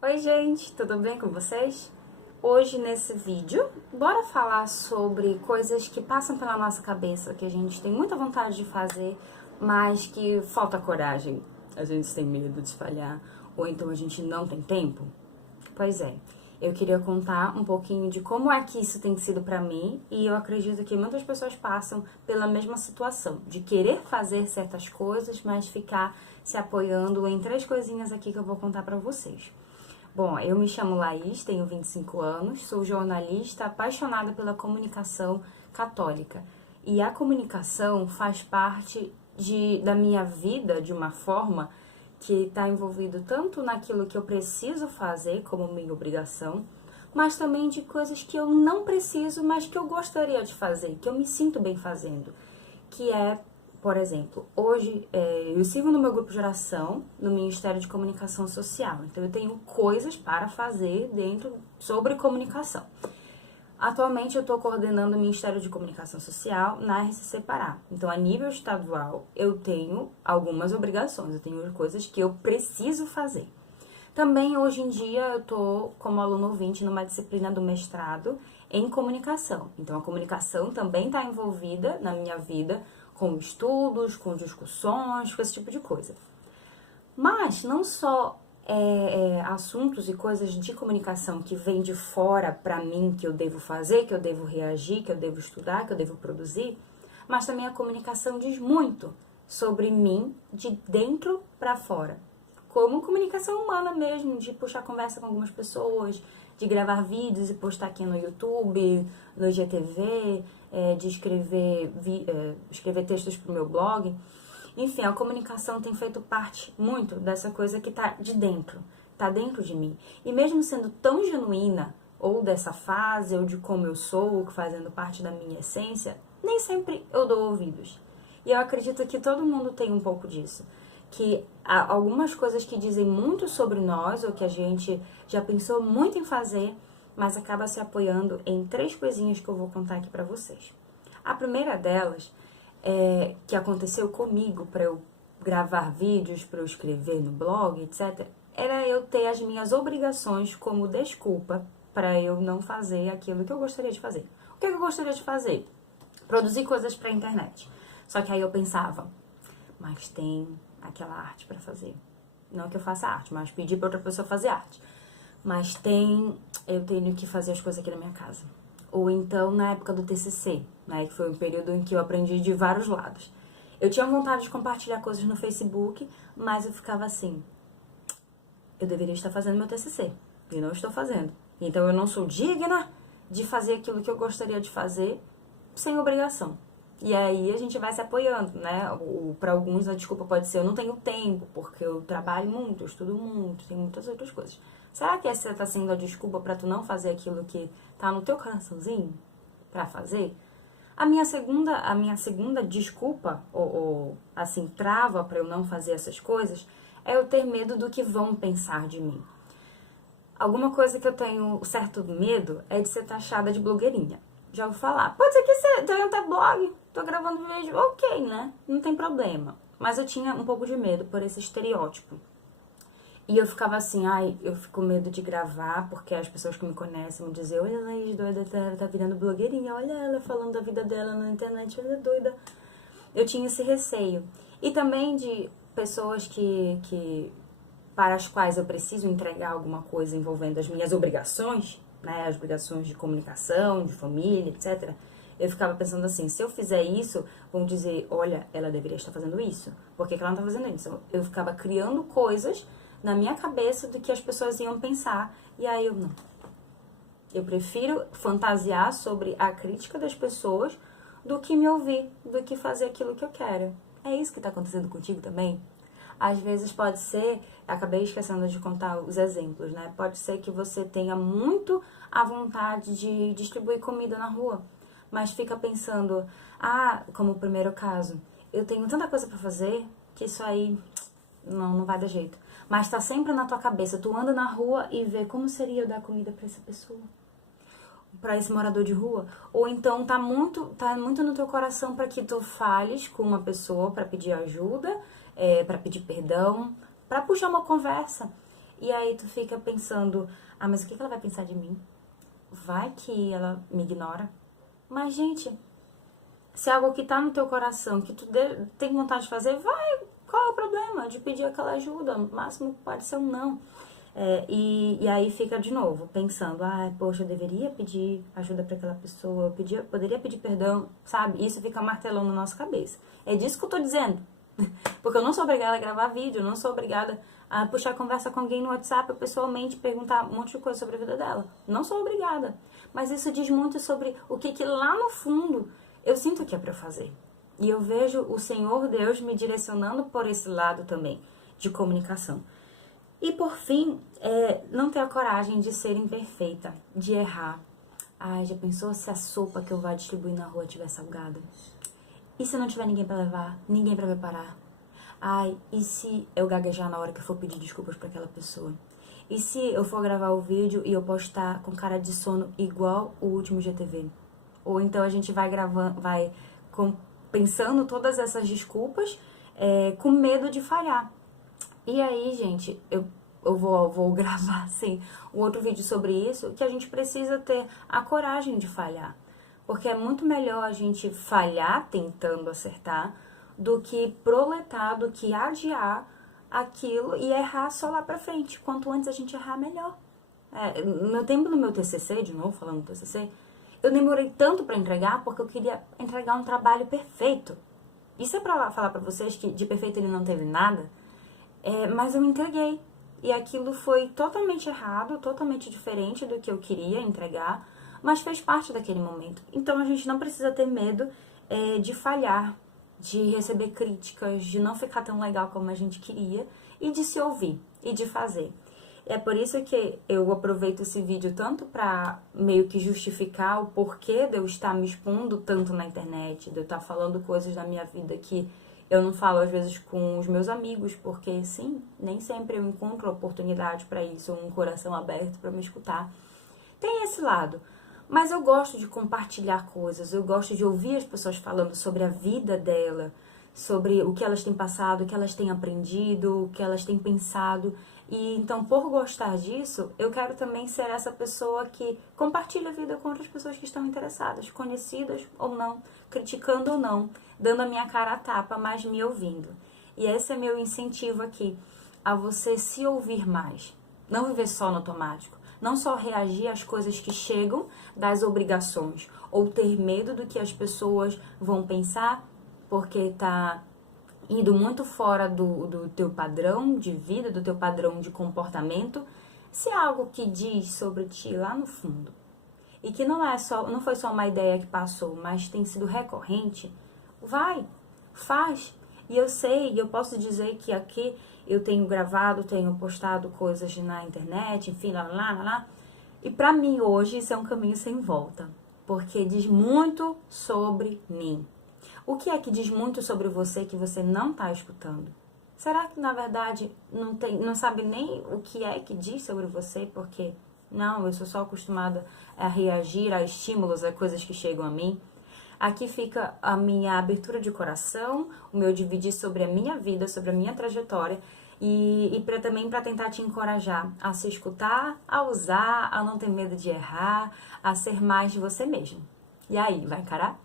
Oi gente, tudo bem com vocês? Hoje nesse vídeo, bora falar sobre coisas que passam pela nossa cabeça, que a gente tem muita vontade de fazer, mas que falta coragem. A gente tem medo de falhar, ou então a gente não tem tempo. Pois é, eu queria contar um pouquinho de como é que isso tem sido pra mim, e eu acredito que muitas pessoas passam pela mesma situação, de querer fazer certas coisas, mas ficar se apoiando em três coisinhas aqui que eu vou contar pra vocês. Bom, eu me chamo Laís, tenho 25 anos, sou jornalista apaixonada pela comunicação católica. E a comunicação faz parte da minha vida de uma forma que está envolvido tanto naquilo que eu preciso fazer como minha obrigação, mas também de coisas que eu não preciso, mas que eu gostaria de fazer, que eu me sinto bem fazendo, que é, por exemplo, hoje eu sigo no meu grupo de oração no Ministério de Comunicação Social, então eu tenho coisas para fazer dentro sobre comunicação. Atualmente eu estou coordenando o Ministério de Comunicação Social na RCC Pará. Então, a nível estadual, eu tenho algumas obrigações, eu tenho coisas que eu preciso fazer. Também, hoje em dia, eu estou como aluno ouvinte numa disciplina do mestrado em comunicação. Então, a comunicação também está envolvida na minha vida com estudos, com discussões, com esse tipo de coisa. Mas não só assuntos e coisas de comunicação que vêm de fora para mim, que eu devo fazer, que eu devo reagir, que eu devo estudar, que eu devo produzir, mas também a comunicação diz muito sobre mim de dentro para fora. Como comunicação humana mesmo, de puxar conversa com algumas pessoas, de gravar vídeos e postar aqui no YouTube, no IGTV, de escrever textos para o meu blog. Enfim, a comunicação tem feito parte muito dessa coisa que tá de dentro, tá dentro de mim. E mesmo sendo tão genuína, ou dessa fase, ou de como eu sou, fazendo parte da minha essência, nem sempre eu dou ouvidos. E eu acredito que todo mundo tem um pouco disso. Que há algumas coisas que dizem muito sobre nós, ou que a gente já pensou muito em fazer, mas acaba se apoiando em três coisinhas que eu vou contar aqui pra vocês. A primeira delas que aconteceu comigo para eu gravar vídeos, para eu escrever no blog, etc., era eu ter as minhas obrigações como desculpa para eu não fazer aquilo que eu gostaria de fazer. O que eu gostaria de fazer? Produzir coisas para a internet. Só que aí eu pensava, mas tem aquela arte para fazer. Não que eu faça arte, mas pedir para outra pessoa fazer arte. Mas eu tenho que fazer as coisas aqui na minha casa. Ou então na época do TCC, né, que foi um período em que eu aprendi de vários lados. Eu tinha vontade de compartilhar coisas no Facebook, mas eu ficava assim, eu deveria estar fazendo meu TCC, e não estou fazendo. Então eu não sou digna de fazer aquilo que eu gostaria de fazer sem obrigação. E aí a gente vai se apoiando, né? Para alguns a desculpa pode ser eu não tenho tempo, porque eu trabalho muito, eu estudo muito, tem muitas outras coisas. Será que essa tá sendo a desculpa para tu não fazer aquilo que tá no teu coraçãozinho para fazer? A minha segunda desculpa, ou assim, trava para eu não fazer essas coisas, é eu ter medo do que vão pensar de mim. Alguma coisa que eu tenho certo medo é de ser taxada de blogueirinha. Já vou falar, pode ser que você tenha até blog, tô gravando vídeo, ok, né? Não tem problema. Mas eu tinha um pouco de medo por esse estereótipo. E eu ficava assim, eu fico com medo de gravar, porque as pessoas que me conhecem vão dizer, olha, Laís, doida, ela tá virando blogueirinha, olha ela falando da vida dela na internet, olha, doida. Eu tinha esse receio. E também de pessoas para as quais eu preciso entregar alguma coisa envolvendo as minhas obrigações, né, as obrigações de comunicação, de família, etc. Eu ficava pensando assim, se eu fizer isso, vão dizer, olha, ela deveria estar fazendo isso. Por que ela não está fazendo isso? Eu ficava criando coisas na minha cabeça do que as pessoas iam pensar, e aí eu não. Eu prefiro fantasiar sobre a crítica das pessoas do que me ouvir, do que fazer aquilo que eu quero. É isso que está acontecendo contigo também? Às vezes pode ser, acabei esquecendo de contar os exemplos, né? Pode ser que você tenha muito a vontade de distribuir comida na rua, mas fica pensando, como o primeiro caso, eu tenho tanta coisa pra fazer que isso aí não vai dar jeito. Mas tá sempre na tua cabeça, tu anda na rua e vê como seria eu dar comida pra essa pessoa, pra esse morador de rua, ou então tá muito no teu coração para que tu fales com uma pessoa para pedir ajuda, para pedir perdão, para puxar uma conversa. E aí tu fica pensando, ah, mas o que ela vai pensar de mim? Vai que ela me ignora? Mas, gente, se é algo que tá no teu coração, que tu tem vontade de fazer, vai. Qual é o problema de pedir aquela ajuda? O máximo pode ser um não. E aí fica de novo pensando, ah, poxa, eu deveria pedir ajuda para aquela pessoa, poderia pedir perdão, sabe? Isso fica martelando na nossa cabeça. É disso que eu tô dizendo. Porque eu não sou obrigada a gravar vídeo, eu não sou obrigada a puxar conversa com alguém no WhatsApp, pessoalmente, perguntar um monte de coisa sobre a vida dela. Não sou obrigada. Mas isso diz muito sobre o que lá no fundo eu sinto que é pra eu fazer. E eu vejo o Senhor Deus me direcionando por esse lado também, de comunicação. E por fim, não ter a coragem de ser imperfeita, de errar. Ai, já pensou se a sopa que eu vá distribuir na rua estiver salgada? E se não tiver ninguém pra levar, ninguém pra preparar? Ai, e se eu gaguejar na hora que eu for pedir desculpas pra aquela pessoa? E se eu for gravar o vídeo e eu postar com cara de sono igual o último GTV? Ou então a gente vai gravando, pensando todas essas desculpas, com medo de falhar. E aí, gente, eu vou gravar, assim, um outro vídeo sobre isso, que a gente precisa ter a coragem de falhar. Porque é muito melhor a gente falhar tentando acertar do que proletar, do que adiar aquilo e errar só lá pra frente. Quanto antes a gente errar, melhor. No tempo do meu TCC, de novo falando do TCC, eu demorei tanto pra entregar porque eu queria entregar um trabalho perfeito. Isso é pra falar pra vocês que de perfeito ele não teve nada, mas eu entreguei. E aquilo foi totalmente errado, totalmente diferente do que eu queria entregar, mas fez parte daquele momento. Então a gente não precisa ter medo de falhar, de receber críticas, de não ficar tão legal como a gente queria e de se ouvir e de fazer. É por isso que eu aproveito esse vídeo tanto para meio que justificar o porquê de eu estar me expondo tanto na internet, de eu estar falando coisas da minha vida que eu não falo às vezes com os meus amigos, porque sim, nem sempre eu encontro oportunidade para isso, um coração aberto para me escutar. Tem esse lado, mas eu gosto de compartilhar coisas, eu gosto de ouvir as pessoas falando sobre a vida dela, sobre o que elas têm passado, o que elas têm aprendido, o que elas têm pensado. E então, por gostar disso, eu quero também ser essa pessoa que compartilha a vida com outras pessoas que estão interessadas, conhecidas ou não, criticando ou não, dando a minha cara a tapa, mas me ouvindo. E esse é meu incentivo aqui, a você se ouvir mais. Não viver só no automático. Não só reagir às coisas que chegam das obrigações, ou ter medo do que as pessoas vão pensar, porque tá indo muito fora do teu padrão de vida, do teu padrão de comportamento, se é algo que diz sobre ti lá no fundo, e que não foi só uma ideia que passou, mas tem sido recorrente, vai, faz. E eu sei, e eu posso dizer que aqui eu tenho gravado, tenho postado coisas na internet, enfim, lá. E pra mim hoje isso é um caminho sem volta, porque diz muito sobre mim. O que é que diz muito sobre você que você não tá escutando? Será que na verdade não sabe nem o que é que diz sobre você, porque não, eu sou só acostumada a reagir a estímulos, a coisas que chegam a mim? Aqui fica a minha abertura de coração, o meu dividir sobre a minha vida, sobre a minha trajetória e também para tentar te encorajar a se escutar, a usar, a não ter medo de errar, a ser mais de você mesmo. E aí, vai encarar?